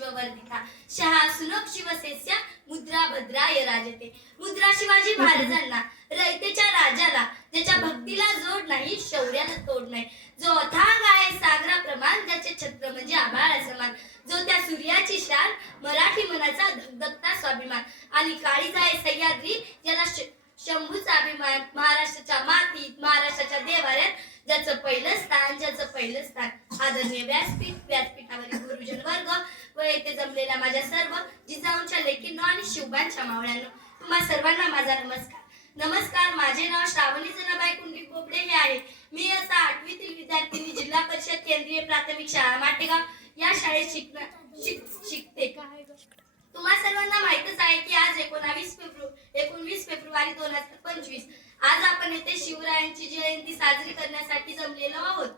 शिववर्धिता. Shah Sunak शिवसेस्य मुद्रा भद्राय राजते मुद्रा शिवाजी महाराजांना रयतेच्या राजाला ज्याच्या भक्तीला जोड नाही शौर्याला तोड नाही. जो अथांग आहे सागराप्रमाण ज्याचे छत्र म्हणजे आभाळ समान जो त्या सूर्याची शान मराठी मनाचा धगधगता स्वाभिमान. आणि काळीज आहे सह्याद्री ज्याला शंभूचा अभिमान. महाराष्ट्राच्या मातीत महाराष्ट्राच्या देवाऱ्यात ज्याचं पहिलं स्थान ज्याचं पहिलं स्थान. आदरणीय व्यासपीठ येथे जमलेल्या माझ्या सर्व जिजाऊंच्या लेखींनो आणि शिवबांच्या मावळ्यांनो तुम्हा सर्वांना माझा नमस्कार. नमस्कार माझे नाव श्रावणी जनाबाई कुंडी पोपडे हे आहे. मी आता आठवीतील विद्यार्थिनी जिल्हा परिषद केंद्रीय प्राथमिक शाळा माटेगाव या शाळेत शिकणार शिक शिकते. तुम्हा सर्वांना माहितच आहे की आज एकोणावीस फेब्रुवारी एकोणवीस फेब्रुवारी दोन हजार पंचवीस. आज आपण येथे शिवरायांची जयंती साजरी करण्यासाठी जमलेलो आहोत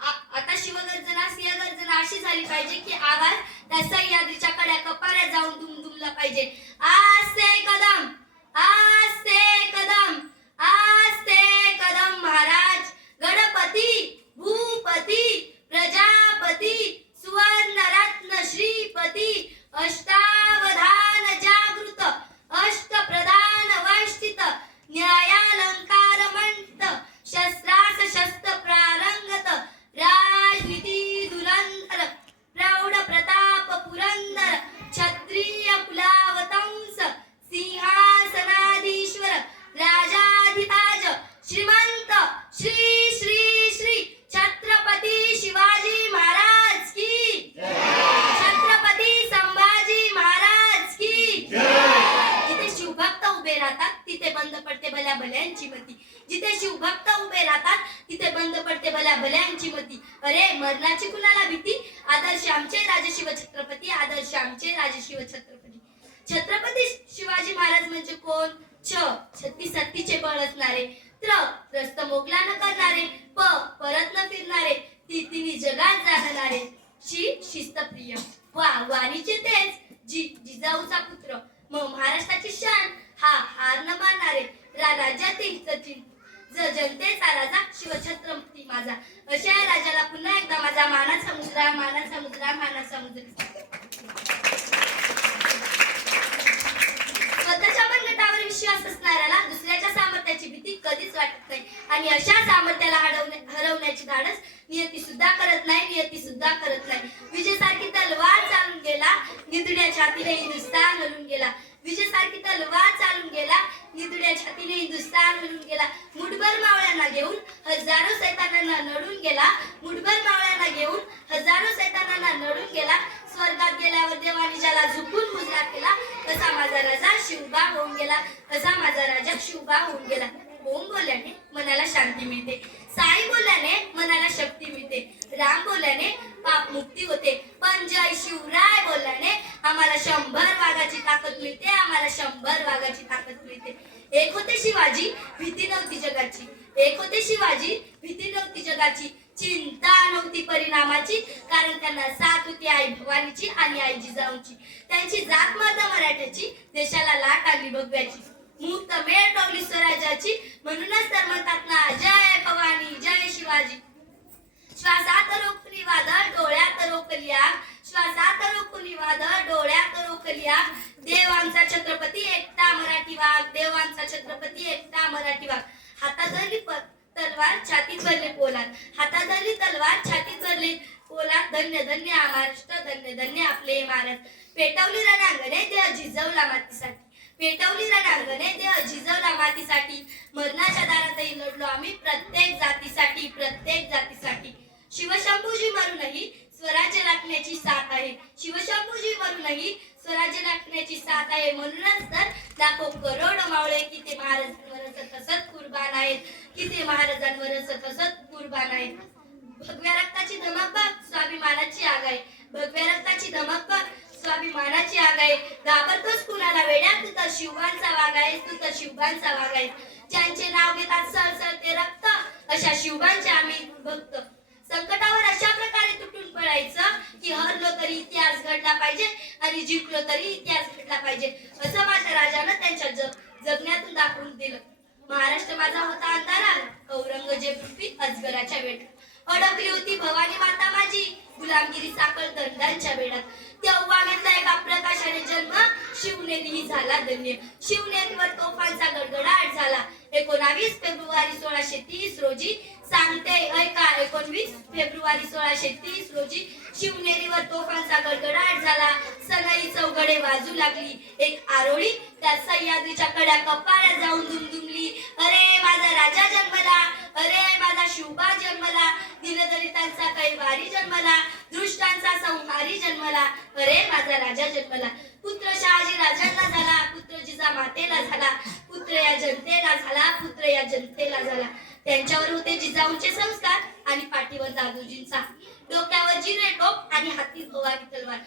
आ- आता शिवगर्जना सिंहगर्जना अशी झाली पाहिजे की आवाज त्या सह्याद्रीच्या कड्या कपाऱ्या जाऊन दुमदुमला पाहिजे. आस्ते कदम आस्ते कदम आस्ते कदम महाराज. गणपती भूपती प्रजापती भल्यांची मती. जिथे शिवभक्त उभे राहतात तिथे बंद पडते भल्या भल्यांची मती. अरे मरणाची कुणाला भीती? आदर्श आमचे राजशिव छत्रपती आदर्श आमचे राजशिव छत्रपती छत्रपती शिवाजी महाराज म्हणजे कोण? छ. छत्ती सत्तीचे बळ असणारे. त्र. त्रस्त मोगला न करणारे. प. परत न फिरणारे. ती तिने जगात जाणणारे शी. शिस्तप्रिय. वा वाणीचे तेच जी जिजाऊचा पुत्र. म. महाराष्ट्राची शान. हा हार न मानणारे. राजातील सचिन ज जनतेचा राजा शिवछत्रपती माझा. अशा या राजाला पुन्हा एकदा माझा माना समुद्र माना मुद्रा माना समुद्र. स्वतःच्या मनगटावर विश्वास असणाऱ्याला दुसऱ्याच्या सामर्थ्याची भीती कधीच वाटत नाही. आणि अशा सामर्थ्याला हरवण्याची धाडस नियती सुद्धा करत नाही नियती सुद्धा करत नाही. विजयसारखी तलवार चालून गेला निधड्या छातीने हिंदुस्तान हलून गेला. विजयसारखी तलवार चालून गेला निधड्या छातीने हिंदुस्तान हलून गेला. मुठभर मावळ्यांना घेऊन हजारो सैतानांना नडून गेला. मुठभर मावळ्यांना घेऊन हजारो सैतानांना नडून गेला. स्वर्गात गेल्यावर देवाने ज्याला झुकून मुजरा केला तसा माझा राजा शिवबा होऊन गेला. तसा माझा राजा शिवबा होऊन गेला. ओम बोलल्याने मनाला शांती मिळते. साई बोलल्याने मनाला शक्ती मिळते. राम बोलल्याने पाप मुक्ती होते. पण जय शिवराय आम्हाला शंभर वाघाची ताकद मिळते आम्हाला शंभर वाघाची ताकद मिळते. एक होते शिवाजी भीती नव्हती जगाची. एक होते शिवाजी भीती नव्हती जगाची. चिंता नव्हती परिणामाची कारण त्यांना साथ होती आई भवानीची आणि आई जिजाऊची. त्यांची जात माता मराठ्याची देशाला लाट आली भगव्याची मुक्त मेळ टोगली स्वराज्याची म्हणूनच तर म्हणतात ना जय भवानी जय शिवाजी. श्वासात रोखली वादळ डोळ्यात रोखली आग. श्वासात रोखली वादळ डोळ्यात रोखली आग देवांचा छत्रपती एकटा मराठी वाघ. देवांचा छत्रपती एकटा मराठी वाघ. हातात धरली तलवार छातीत भरले पोलाद. हातात धरली तलवार छातीत भरले पोलाद. धन्य धन्य महाराष्ट्र धन्य धन्य आपले इमारत महाराज. पेटवली रणांगणे देह झिजवला मातीसाठी. पेटवली रणांगणे देह झिजवला मातीसाठी. मरणाच्या दारातही लढलो आम्ही प्रत्येक जातीसाठी प्रत्येक जातीसाठी. शिवशंभूजी मरूनही स्वराज्य राखण्याची साथ आहे. शिवशंभू आहे. म्हणूनच तर लाखो करोड मावळे किती महाराजांवर सतसत कुर्बान आहेत. किती महाराजांवर सतसत कुर्बान आहेत. भगव्या रक्ताची धमक बघ स्वाभिमानाची आग आहे. भगव्या रक्ताची धमक बघ स्वाभिमानाची आग आहे. घाबरतोस कुणाला वेड्या? तू तर शिवबांचा वाघ आहे तू तर शिवबांचा वाघ आहे ज्यांचे नाव घेतात सळसळते रक्त अशा शिवबांचे आम्ही भक्त. संकटावर अशा प्रकारे तुटून पडायचं की हरलो तरी इतिहास घडला पाहिजे. जरी जिंकलो तरी इतिहास घडला पाहिजे. असं माझ्या राजानं त्यांच्या जग जगण्यातून दाखवून दिलं. महाराष्ट्र माझा होता अंधारा औरंगजेब पृथ्वी अजगराच्या वेठात अडकली होती भवानी माता माझी गुलामगिरी साखर दंडांच्या वेळात तेव्हा घेतला एका प्रकाशाने जन्म शिवनेरीही झाला धन्य. शिवनेरीवर तोफांचा गडगडाट झाला. एकोणावीस फेब्रुवारी सोळाशे तीस रोजी सांगते ऐका एकोणवीस फेब्रुवारी सोळाशे तीस रोजी शिवनेरीवर तोफांचा गडगडाट झाला. वाजू लागली. एक आरोळी त्या सह्याद्रीच्या कड्या कपाळ्यात जाऊन दुमदुमली. अरे माझा राजा जन्मला. अरे माझा शिवबा जन्मला. दिनदलितांचा कैवारी जन्मला. दृष्टांचा संहारी जन्मला. अरे माझा राजा जन्मला. पुत्र शहाजी राजांना झाला. पुत्र जिजा मातेला झाला. पुत्र या जनतेला झाला. पुत्र या जनतेला झाला. त्यांच्यावर होते जिजाऊंचे संस्कार आणि पाठीवर दादूजींचा. डोक्यावर जिरे टोप आणि हाती गोवारी तलवार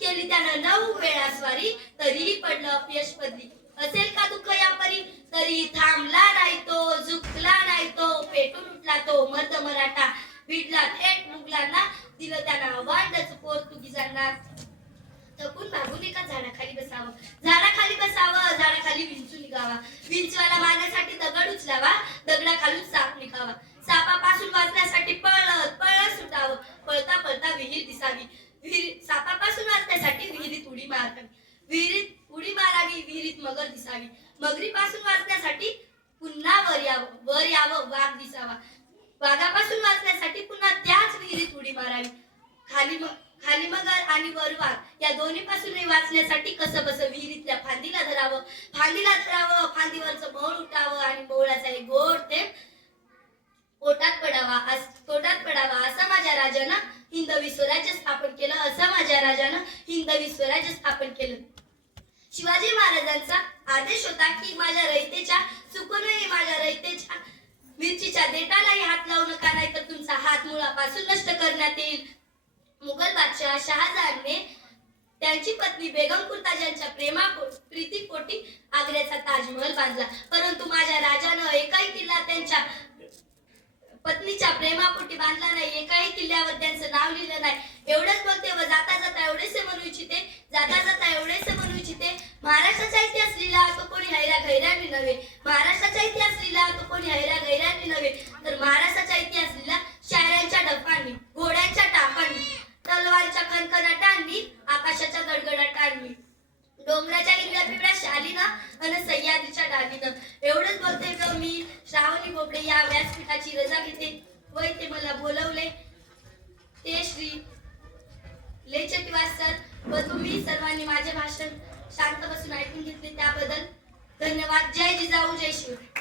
केली त्यानं नऊ वेळा स्वारी तरीही पडलं अपयश पदरी असेल का दुःख या परी तरी थांबला नाही तो झुकला नाही तो पेटून उठला तो मर्द मराठा. भिडला थेट मुघलांना दिलं त्यानं आव्हान पोर्तुगीजांना थकून मागून एका झाडाखाली बसावं. झाडाखाली बसावं झाडाखाली विंचू निघावा. विंचवाला मारण्यासाठी दगड उचलावा दगडाखालून साप निघावा. सापापासून वाचण्यासाठी पळत पळत सुटावं. पळता पळता विहीर दिसावी. विहीर सापापासून वाचण्यासाठी विहिरीत उडी मारतात विहिरीत उडी मारावी विहिरीत मगर दिसावी. मगरीपासून वाचण्यासाठी पुन्हा वर यावं वर यावं वाघ दिसावा. वाघापासून वाचण्यासाठी पुन्हा त्याच विहिरीत उडी मारावी. खाली मग खाली मगर आणि वर वाघ या दोन्ही पासून वाचण्यासाठी कसं बस विहिरीतल्या फांदीला धरावं? फांदीला धरावं फांदीवरचं मळ उठावं आणि मोळाचा एक गोड थेंब पोटात पडावा अस- तोंडात पडावा असं माझ्या राजानं हिंदवी स्वराज्य स्थापन केलं असं माझ्या राजानं हिंदवी स्वराज्य स्थापन केलं. शिवाजी महाराजांचा आदेश होता की माझ्या रयतेच्या चुकूनही माझ्या रयतेच्या मिरचीच्या देठालाही हात लावू नका नाही तर तुमचा हात मुळापासून नष्ट करण्यात येईल. मुघल बादशाह शहाजहानने त्यांची पत्नी बेगम कुर्ताजांच्या प्रेमा प्रीतीपोटी आग्र्याचा ताजमहल बांधला. परंतु माझ्या राजानं एकाही किल्ला त्यांच्या पत्नीच्या प्रेमापोटी बांधला नाही एकाही किल्ल्यावर त्यांचं नाव लिहिलं नाही. एवढंच बोलते व जाता जाता एवढेसे म्हणू इच्छिते जाता जाता एवढेसे म्हणू इच्छिते. महाराष्ट्राचा इतिहास लिहिला तो कोणी हैरा गैराने नव्हे? महाराष्ट्राचा इतिहास लिहिला तो कोणी हैरा गैराने नव्हे? तर महाराष्ट्राचा इतिहास लिहिला शायरांच्या डफांनी घोड्यांच्या टापांनी तलवारच्या कणकणाटांनी आकाशाच्या गडगडाटांनी. डोंगराच्या हिरव्या पिवळ्या शालीनं आणि सह्याद्रीच्या डालीनं. एवढंच बोलते ग मी. श्रावणी बोबडे या व्यासपीठाची रजा घेते. व ते मला बोलवले. ते श्री लेचटिवास सर व तुम्ही सर्वांनी माझे भाषण शांत बसून ऐकून घेतले त्याबद्दल धन्यवाद. जय जिजाऊ जय शिवराय